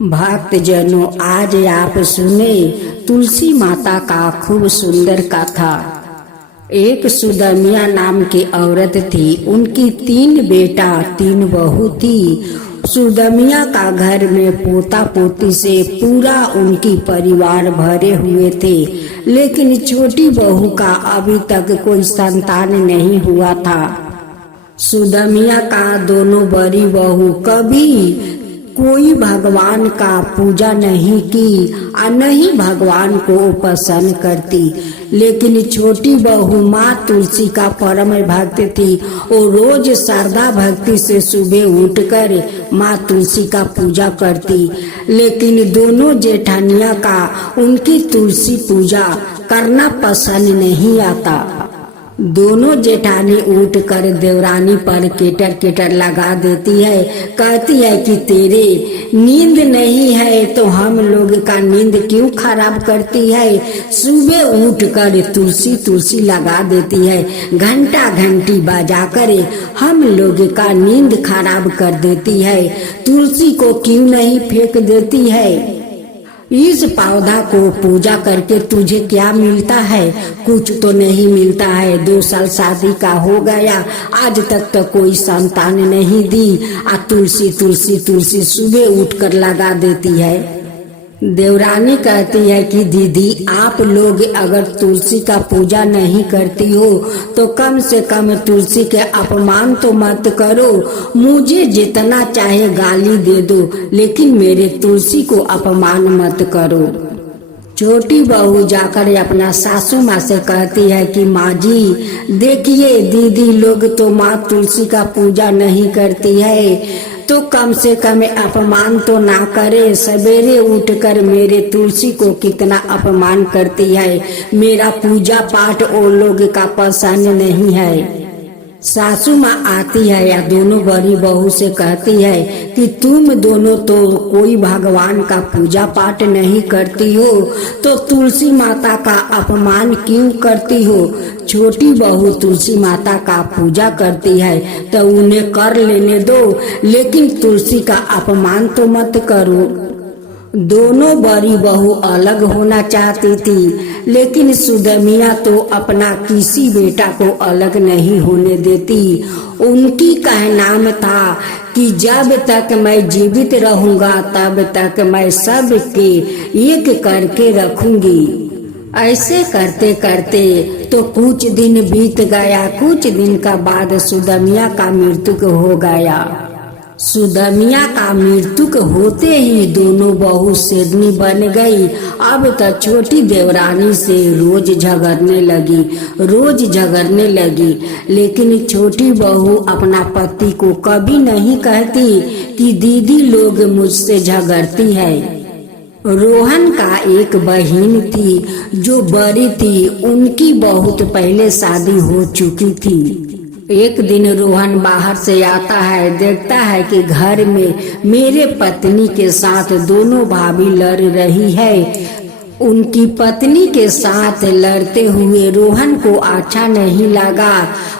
भक्तजनों, आज आप सुने तुलसी माता का खूब सुंदर कथा। एक सुदमिया नाम की औरत थी। उनकी 3 बेटा 3 बहू थी। सुदमिया का घर में पोता पोती से पूरा उनकी परिवार भरे हुए थे, लेकिन छोटी बहू का अभी तक कोई संतान नहीं हुआ था। सुदमिया का दोनों बड़ी बहू कभी कोई भगवान का पूजा नहीं की और न ही भगवान को पसंद करती, लेकिन छोटी बहू माँ तुलसी का परम भक्त थी और रोज श्रद्धा भक्ति से सुबह उठकर माँ तुलसी का पूजा करती। लेकिन दोनों जेठानिया का उनकी तुलसी पूजा करना पसंद नहीं आता। दोनों जेठानी उठकर देवरानी पर केटर केटर लगा देती है। कहती है कि तेरे नींद नहीं है तो हम लोग का नींद क्यों खराब करती है। सुबह उठकर तुलसी तुलसी लगा देती है, घंटा घंटी बजा कर हम लोग का नींद खराब कर देती है। तुलसी को क्यों नहीं फेंक देती है। इस पौधा को पूजा करके तुझे क्या मिलता है? कुछ तो नहीं मिलता है। 2 साल शादी का हो गया, आज तक तो कोई संतान नहीं दी। तुलसी तुलसी तुलसी सुबह उठकर लगा देती है। देवरानी कहती है कि दीदी, आप लोग अगर तुलसी का पूजा नहीं करती हो तो कम से कम तुलसी के अपमान तो मत करो। मुझे जितना चाहे गाली दे दो, लेकिन मेरे तुलसी को अपमान मत करो। छोटी बहू जाकर अपना सासू माँ से कहती है कि माँ जी देखिए, दीदी लोग तो माँ तुलसी का पूजा नहीं करती है, तो कम से कम अपमान तो ना करे। सवेरे उठकर मेरे तुलसी को कितना अपमान करती है। मेरा पूजा पाठ वो लोग का पसंद नहीं है। सासू माँ आती है या दोनों बड़ी बहू से कहती है कि तुम दोनों तो कोई भगवान का पूजा पाठ नहीं करती हो, तो तुलसी माता का अपमान क्यों करती हो। छोटी बहू तुलसी माता का पूजा करती है तो उन्हें कर लेने दो, लेकिन तुलसी का अपमान तो मत करो। दोनों बड़ी बहू अलग होना चाहती थी, लेकिन सुदमिया तो अपना किसी बेटा को अलग नहीं होने देती। उनकी कहनाम था कि जब तक मैं जीवित रहूंगा तब तक मैं सबके एक करके रखूंगी। ऐसे करते करते तो कुछ दिन बीत गया। कुछ दिन का बाद सुदमिया का मृत्यु हो गया। सुदमिया का मृत्यु होते ही दोनों बहू शेरनी बन गई। अब तो छोटी देवरानी से रोज झगड़ने लगी, लेकिन छोटी बहू अपना पति को कभी नहीं कहती कि दीदी लोग मुझसे झगड़ती है। रोहन का एक बहन थी जो बड़ी थी, उनकी बहुत पहले शादी हो चुकी थी। एक दिन रोहन बाहर से आता है, देखता है कि घर में मेरे पत्नी के साथ दोनों भाभी लड़ रही है। उनकी पत्नी के साथ लड़ते हुए रोहन को अच्छा नहीं लगा।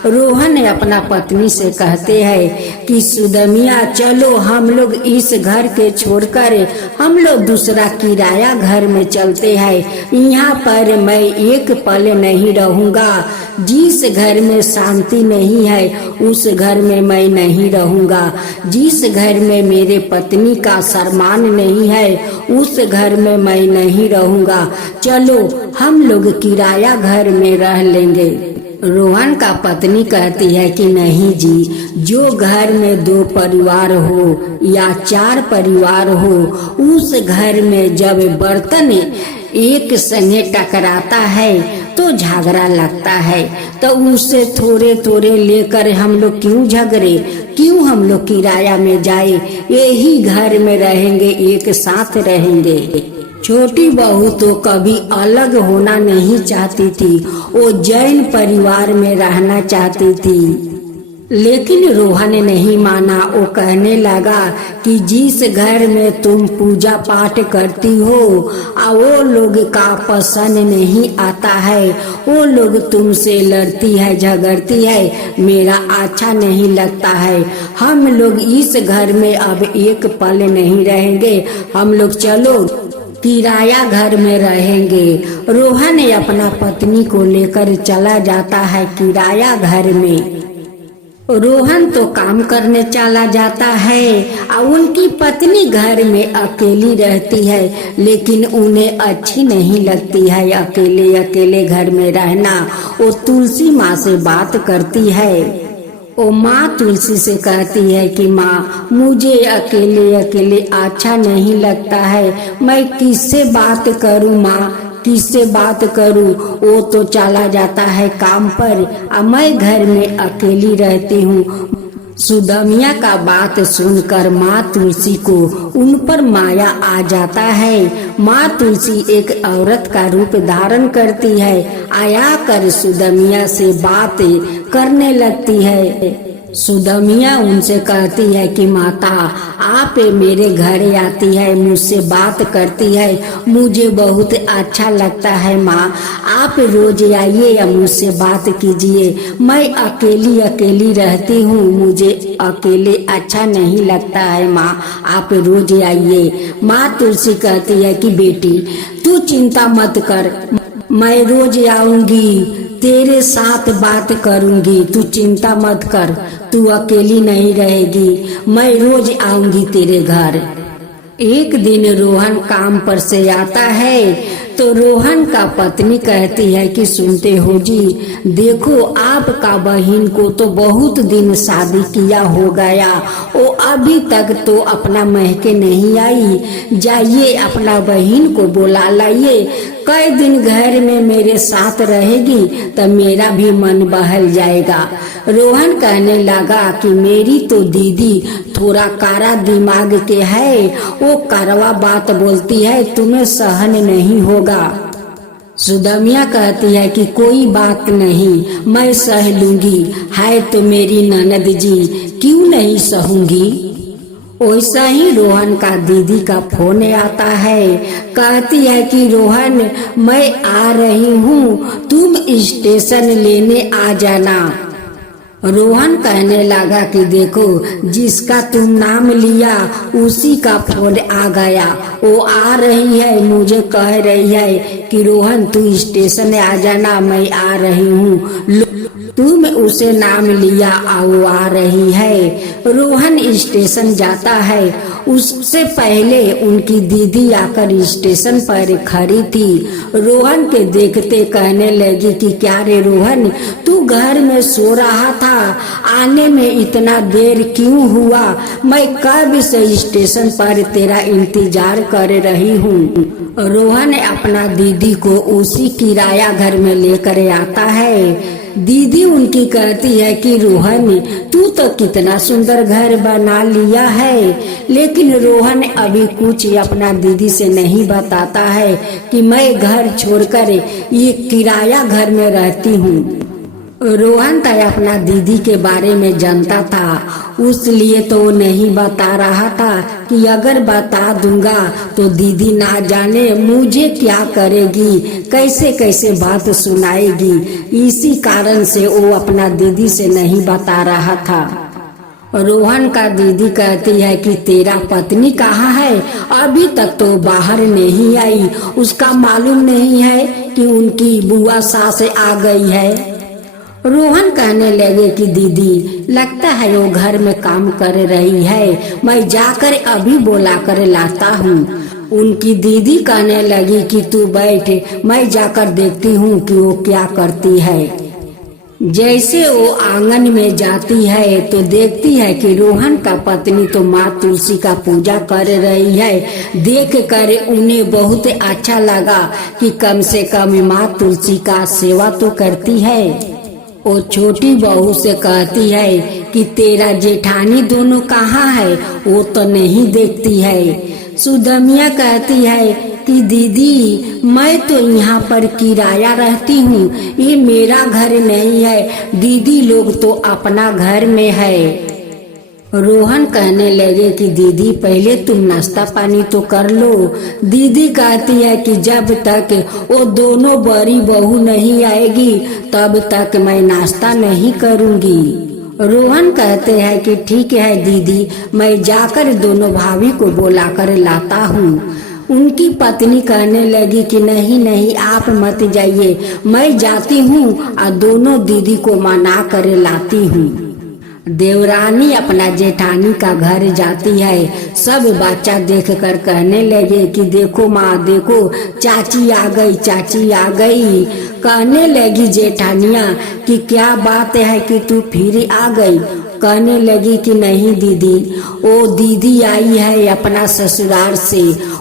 रोहन अपना पत्नी से कहते हैं कि सुदमिया चलो हम लोग इस घर के छोड़कर हम लोग दूसरा किराया घर में चलते हैं। यहाँ पर मैं एक पल नहीं रहूंगा। जिस घर में शांति नहीं है उस घर में मैं नहीं रहूंगा। जिस घर में मेरे पत्नी का सम्मान नहीं है उस घर में मैं नहीं रहूंगा। चलो हम लोग किराया घर में रह लेंगे। रोहन का पत्नी कहती है कि नहीं जी, जो घर में 2 परिवार हो या 4 परिवार हो, उस घर में जब बर्तन एक संगे टकराता है तो झगड़ा लगता है। तो उससे थोड़े थोड़े लेकर हम लोग क्यों झगड़े, क्यों हम लोग किराया में जाए, यही घर में रहेंगे, एक साथ रहेंगे। छोटी बहू तो कभी अलग होना नहीं चाहती थी, वो जैन परिवार में रहना चाहती थी। लेकिन रोहन ने नहीं माना। वो कहने लगा कि जिस घर में तुम पूजा पाठ करती हो वो लोग का पसंद नहीं आता है, वो लोग तुमसे लड़ती है, झगड़ती है, मेरा अच्छा नहीं लगता है। हम लोग इस घर में अब एक पल नहीं रहेंगे, हम लोग चलो किराया घर में रहेंगे। रोहन अपना पत्नी को लेकर चला जाता है किराया घर में। रोहन तो काम करने चला जाता है और उनकी पत्नी घर में अकेली रहती है, लेकिन उन्हें अच्छी नहीं लगती है अकेले अकेले घर में रहना। वो तुलसी माँ से बात करती है। वो माँ तुलसी से कहती है कि माँ मुझे अकेले अकेले अच्छा नहीं लगता है, मैं किससे बात करूँ माँ, किससे बात करूं? वो तो चला जाता है काम पर और मैं घर में अकेली रहती हूँ। सुदमिया का बात सुनकर माँ तुलसी को उन पर माया आ जाता है। माँ तुलसी एक औरत का रूप धारण करती है, आया कर सुदमिया से बात करने लगती है। सुदमिया उनसे कहती है कि माता आप मेरे घर आती है, मुझसे बात करती है, मुझे बहुत अच्छा लगता है माँ, आप रोज आइए या मुझसे बात कीजिए, मैं अकेली अकेली रहती हूँ, मुझे अकेले अच्छा नहीं लगता है माँ, आप रोज आइए। माँ तुलसी कहती है कि बेटी तू चिंता मत कर, मैं रोज आऊंगी, तेरे साथ बात करूंगी, तू चिंता मत कर, तू अकेली नहीं रहेगी, मैं रोज आऊंगी तेरे घर। एक दिन रोहन काम पर से आता है तो रोहन का पत्नी कहती है कि सुनते हो जी, देखो आपका बहन को तो बहुत दिन शादी किया हो गया, वो अभी तक तो अपना महके नहीं आई, जाइए अपना बहन को बुला लाइए, कई दिन घर में मेरे साथ रहेगी तब मेरा भी मन बहल जाएगा। रोहन कहने लगा कि मेरी तो दीदी थोड़ा कारा दिमाग के है, वो करवा बात बोलती है, तुम्हें सहन नहीं होगा। सुदमिया कहती है कि कोई बात नहीं, मैं सह लूंगी, है तो मेरी ननद जी, क्यों नहीं सहूंगी। वैसा ही रोहन का दीदी का फोन आता है, कहती है कि रोहन मैं आ रही हूँ, तुम स्टेशन लेने आ जाना। रोहन कहने लगा कि देखो जिसका तुम नाम लिया उसी का फोन आ गया, वो आ रही है, मुझे कह रही है कि रोहन तू स्टेशन आ जाना, मैं आ रही हूँ, तुम उसे नाम लिया वो आ रही है। रोहन स्टेशन जाता है, उससे पहले उनकी दीदी आकर स्टेशन पर खड़ी थी। रोहन के देखते कहने लगी कि क्या रे रोहन, तू घर में सो रहा था, आने में इतना देर क्यों हुआ, मैं कब से स्टेशन पर तेरा इंतजार कर रही हूँ। रोहन अपना दीदी को उसी किराया घर में लेकर आता है। दीदी उनकी कहती है कि रोहन तू तो कितना सुंदर घर बना लिया है, लेकिन रोहन अभी कुछ अपना दीदी से नहीं बताता है कि मैं घर छोड़कर ये किराया घर में रहती हूँ। रोहन तो अपना दीदी के बारे में जानता था, उसलिए तो वो नहीं बता रहा था कि अगर बता दूंगा तो दीदी ना जाने मुझे क्या करेगी, कैसे कैसे बात सुनाएगी, इसी कारण से वो अपना दीदी से नहीं बता रहा था। रोहन का दीदी कहती है कि तेरा पत्नी कहाँ है, अभी तक तो बाहर नहीं आई, उसका मालूम नहीं है कि उनकी बुआ सास आ गई है। रोहन कहने लगे कि दीदी लगता है वो घर में काम कर रही है, मैं जाकर अभी बुला कर लाता हूँ। उनकी दीदी कहने लगी कि तू बैठ, मैं जाकर देखती हूँ कि वो क्या करती है। जैसे वो आंगन में जाती है तो देखती है कि रोहन का पत्नी तो माँ तुलसी का पूजा कर रही है। देख कर उन्हें बहुत अच्छा लगा कि कम से कम माँ तुलसी का सेवा तो करती है। वो छोटी बहू से कहती है कि तेरा जेठानी दोनों कहाँ है, वो तो नहीं देखती है। सुदमिया कहती है कि दीदी मैं तो यहाँ पर किराया रहती हूँ, ये मेरा घर नहीं है, दीदी लोग तो अपना घर में है। रोहन कहने लगे कि दीदी पहले तुम नाश्ता पानी तो कर लो। दीदी कहती है कि जब तक वो दोनों बड़ी बहू नहीं आएगी तब तक मैं नाश्ता नहीं करूँगी। रोहन कहते हैं कि ठीक है दीदी, मैं जाकर दोनों भाभी को बुलाकर लाता हूँ। उनकी पत्नी कहने लगी कि नहीं नहीं, आप मत जाइए, मैं जाती हूँ और दोनों दीदी को मना कर लाती हूँ। देवरानी अपना जेठानी का घर जाती है। सब बच्चा देखकर कहने लगे कि देखो माँ, देखो चाची आ गई, चाची आ गई। कहने लगी जेठानिया कि क्या बात है कि तू फिर आ गई। कहने लगी कि नहीं दीदी, वो दीदी आई है अपना ससुराल से,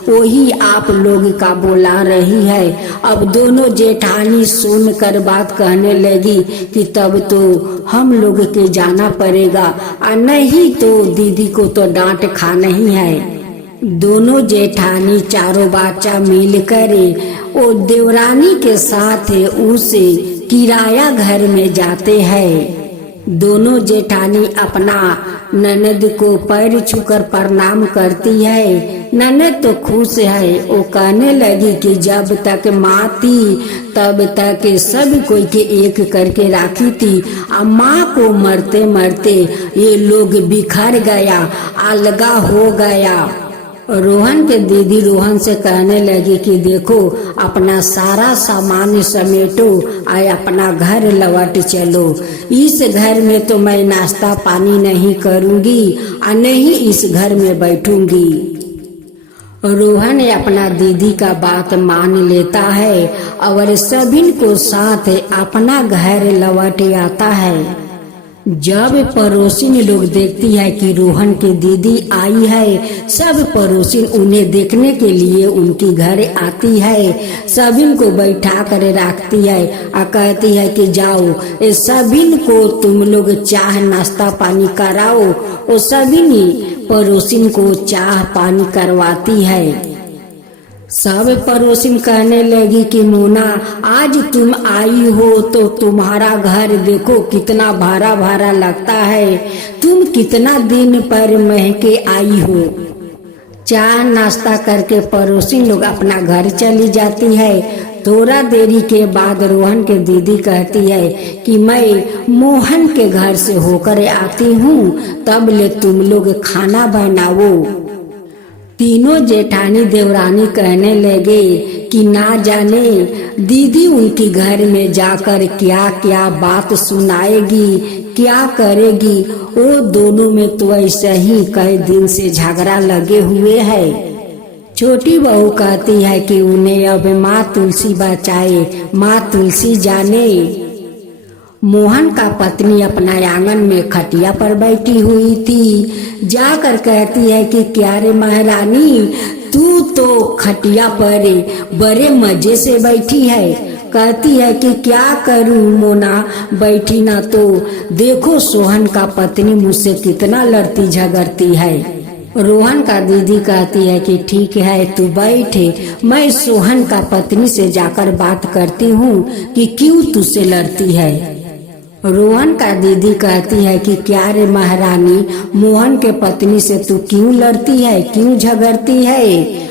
वही आप लोग का बुला रही है। अब दोनों जेठानी सुनकर बात कहने लगी कि तब तो हम लोग के जाना पड़ेगा, और नहीं तो दीदी को तो डांट खाना ही है। दोनों जेठानी चारों बच्चा मिलकर वो देवरानी के साथ उसे किराया घर में जाते हैं। दोनों जेठानी अपना ननद को पैर छूकर प्रणाम करती है। ननद तो खुश है, वो कहने लगी कि जब तक माँ थी तब तक सब कोई के एक करके राखी थी, और माँ को मरते मरते ये लोग बिखर गया, अलगा हो गया। रोहन के दीदी रोहन से कहने लगी कि देखो अपना सारा सामान समेटो और अपना घर लौट चलो। इस घर में तो मैं नाश्ता पानी नहीं करूँगी और नहीं इस घर में बैठूंगी। रोहन अपना दीदी का बात मान लेता है और सभी को साथ अपना घर लौट आता है। जब पड़ोसिन लोग देखती है कि रोहन की दीदी आई है, सब पड़ोसिन उन्हें देखने के लिए उनकी घर आती है। सभी को बैठा कर रखती है और कहती है कि जाओ सभी को तुम लोग चाह नाश्ता पानी कराओ। और सभी पड़ोसिन को चाह पानी करवाती है। सब पड़ोसिन कहने लगी कि मोना, आज तुम आई हो तो तुम्हारा घर देखो कितना भारा भारा लगता है, तुम कितना दिन पर महके आई हो। चाय नाश्ता करके पड़ोसिन लोग अपना घर चली जाती है। थोड़ा देरी के बाद रोहन के दीदी कहती है कि मैं मोहन के घर से होकर आती हूँ, तब ले तुम लोग खाना बनाओ। तीनों जेठानी देवरानी कहने लगे कि ना जाने दीदी उनकी घर में जाकर क्या क्या बात सुनाएगी, क्या करेगी। वो दोनों में तो ऐसे ही कई दिन से झगड़ा लगे हुए है। छोटी बहू कहती है कि उन्हें अब माँ तुलसी बचाए, माँ तुलसी जाने। मोहन का पत्नी अपना आंगन में खटिया पर बैठी हुई थी। जाकर कहती है कि क्या रे महारानी, तू तो खटिया पर बड़े मजे से बैठी है। कहती है कि क्या करूं मोना, बैठी ना तो देखो सोहन का पत्नी मुझसे कितना लड़ती झगड़ती है। रोहन का दीदी कहती है कि ठीक है तू बैठे, मैं सोहन का पत्नी से जाकर बात करती हूँ कि क्यों तुझसे लड़ती है। रोहन का दीदी कहती है कि क्या रे महारानी, मोहन के पत्नी से तू क्यों लड़ती है, क्यों झगड़ती है।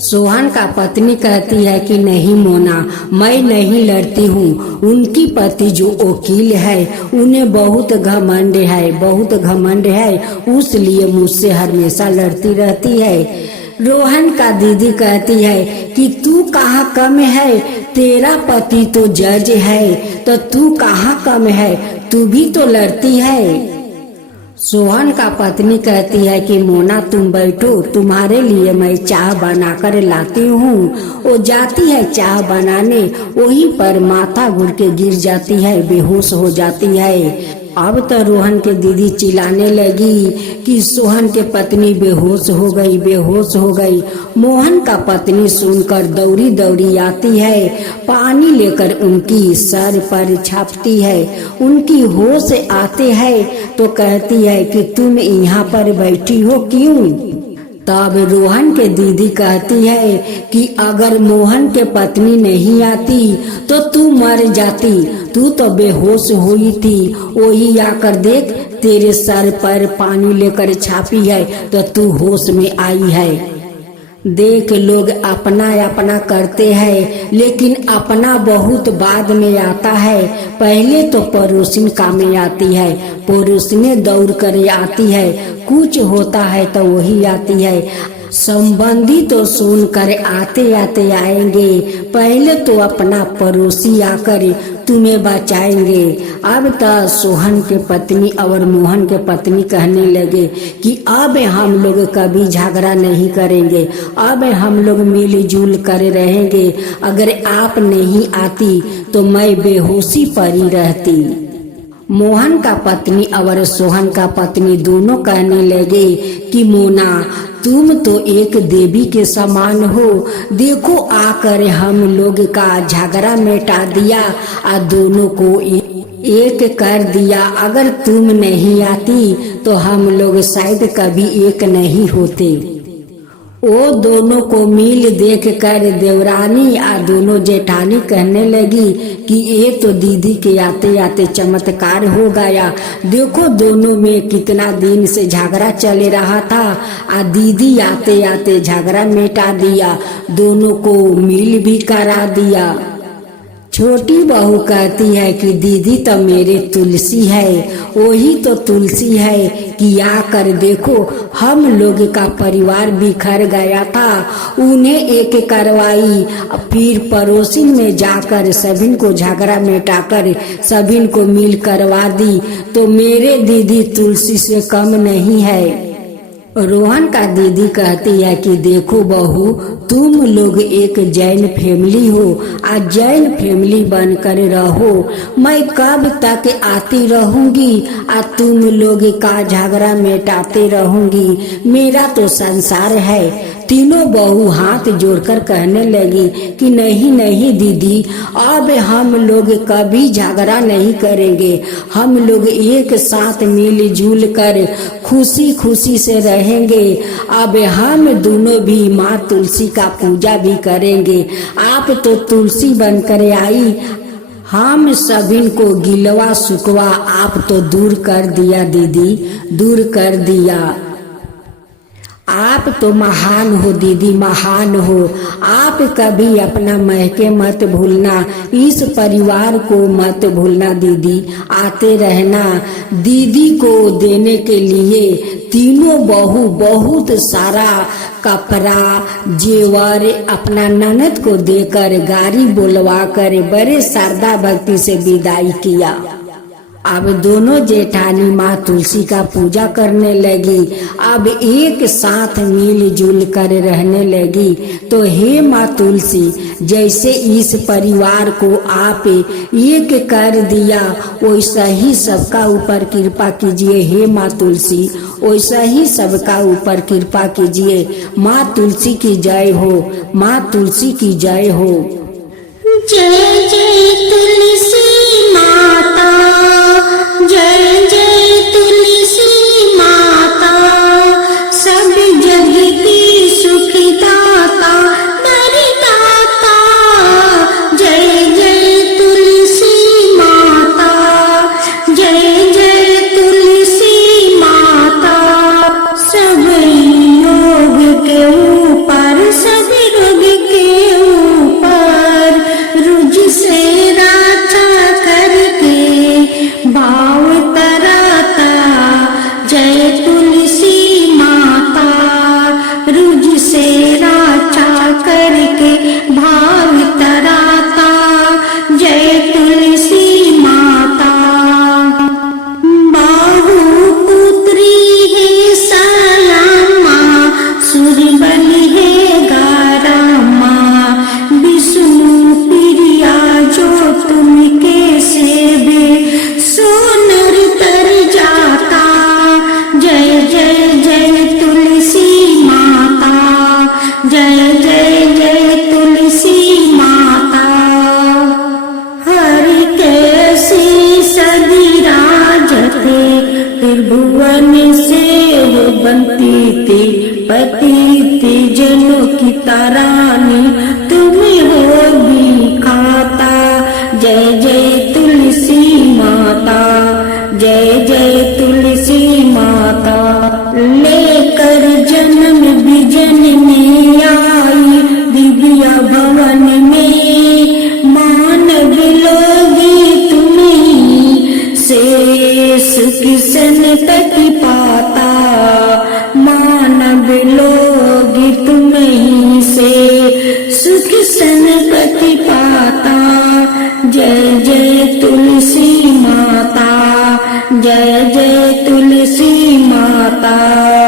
सोहन का पत्नी कहती है कि नहीं मोना, मैं नहीं लड़ती हूँ। उनकी पति जो वकील है उन्हें बहुत घमंड है, बहुत घमंड है, उसलिए मुझसे हमेशा लड़ती रहती है। रोहन का दीदी कहती है कि तू कहाँ कम है, तेरा पति तो जज है तो तू कहाँ कम है, तू भी तो लड़ती है। सोहन का पत्नी कहती है कि मोना तुम बैठो, तुम्हारे लिए मैं चाय बनाकर लाती हूँ। वो जाती है चाय बनाने, वहीं पर माथा घुर के गिर जाती है, बेहोश हो जाती है। अब तो रोहन के दीदी चिल्लाने लगी कि सोहन के पत्नी बेहोश हो गई, बेहोश हो गई। मोहन का पत्नी सुनकर दौड़ी दौड़ी आती है, पानी लेकर उनकी सर पर छापती है। उनकी होश आते है तो कहती है कि तुम यहाँ पर बैठी हो क्यों। तब रोहन के दीदी कहती है कि अगर मोहन के पत्नी नहीं आती तो तू मर जाती, तू तो बेहोश हुई थी, वही आकर देख तेरे सर पर पानी लेकर छापी है तो तू होश में आई है। देख लोग अपना अपना करते हैं, लेकिन अपना बहुत बाद में आता है। पहले तो पड़ोसिन काम में आती है, पड़ोसिने दौड़ कर आती है, कुछ होता है तो वही आती है। संबंधी तो सुनकर आते आते आएंगे, पहले तो अपना पड़ोसी आकर तुम्हें बचाएंगे। अब तो सोहन के पत्नी और मोहन के पत्नी कहने लगे कि अब हम लोग कभी झगड़ा नहीं करेंगे, अब हम लोग मिलजुल कर रहेंगे। अगर आप नहीं आती तो मैं बेहोशी पड़ी रहती। मोहन का पत्नी और सोहन का पत्नी दोनों कहने लगे कि मोना, तुम तो एक देवी के समान हो, देखो आकर हम लोग का झगड़ा मिटा दिया और दोनों को एक कर दिया। अगर तुम नहीं आती तो हम लोग शायद कभी एक नहीं होते। वो दोनों को मिल देख कर देवरानी और दोनों जेठानी कहने लगी कि ये तो दीदी के आते आते चमत्कार हो गया। देखो दोनों में कितना दिन से झगड़ा चले रहा था और दीदी आते आते झगड़ा मिटा दिया, दोनों को मिल भी करा दिया। छोटी बहू कहती है कि दीदी तो मेरे तुलसी है, वही तो तुलसी है कि आकर देखो हम लोग का परिवार बिखर गया था, उन्हें एक करवाई, फिर पड़ोसी में जाकर सभी को झगड़ा मिटाकर सभी को मिल करवा दी, तो मेरे दीदी तुलसी से कम नहीं है। रोहन का दीदी कहती है कि देखो बहू, तुम लोग एक जैन फैमिली हो, आज जैन फैमिली बनकर रहो। मैं कब तक आती रहूंगी और तुम लोग का झगड़ा मिटाते रहूंगी, मेरा तो संसार है। तीनों बहू हाथ जोड़कर कहने लगी कि नहीं नहीं दीदी, अब हम लोग कभी झगड़ा नहीं करेंगे, हम लोग एक साथ मिलजुल कर खुशी खुशी से रहेंगे। अब हम दोनों भी माँ तुलसी का पूजा भी करेंगे। आप तो तुलसी बनकर आई, हम सभी को गिलवा सुकवा आप तो दूर कर दिया दीदी, दूर कर दिया। आप तो महान हो दीदी, महान हो। आप कभी अपना महके मत भूलना, इस परिवार को मत भूलना दीदी, आते रहना। दीदी को देने के लिए तीनों बहू बहुत सारा कपड़ा जेवर अपना ननद को देकर गाड़ी बुलवा कर बड़े श्रद्धा भक्ति से विदाई किया। अब दोनों जेठानी माँ तुलसी का पूजा करने लगी, अब एक साथ मिलजुल कर रहने लगी। तो हे माँ तुलसी, जैसे इस परिवार को आप एक कर दिया, वैसा ही सबका ऊपर कृपा कीजिए। हे माँ तुलसी, वैसा ही सबका ऊपर कृपा कीजिए। माँ तुलसी की जय हो, माँ तुलसी की जय हो। जय जय तुलसी माता, जय जय तुलसी माता, सब जग की सुखदाता वरदाता। जय जय तुलसी माता, जय जय तुलसी माता, सब योग के ऊपर, सब रोग के ऊपर, रुझ से राजा करके भाव तरा त्रिभुवन से हो बनती थी पतित जनों की तारानी, तुम होगी खाता। जय जय तुलसी माता, जय जय तुलसी माता। लेकर जन्म बिजन में आई दिव्य भवन में, मानव लोगी तुम्हीं से सुख संतति पाता। मानव लोगी तुम्हीं से सुख संतति पाता। जय जय तुलसी माता, जय जय तुलसी माता।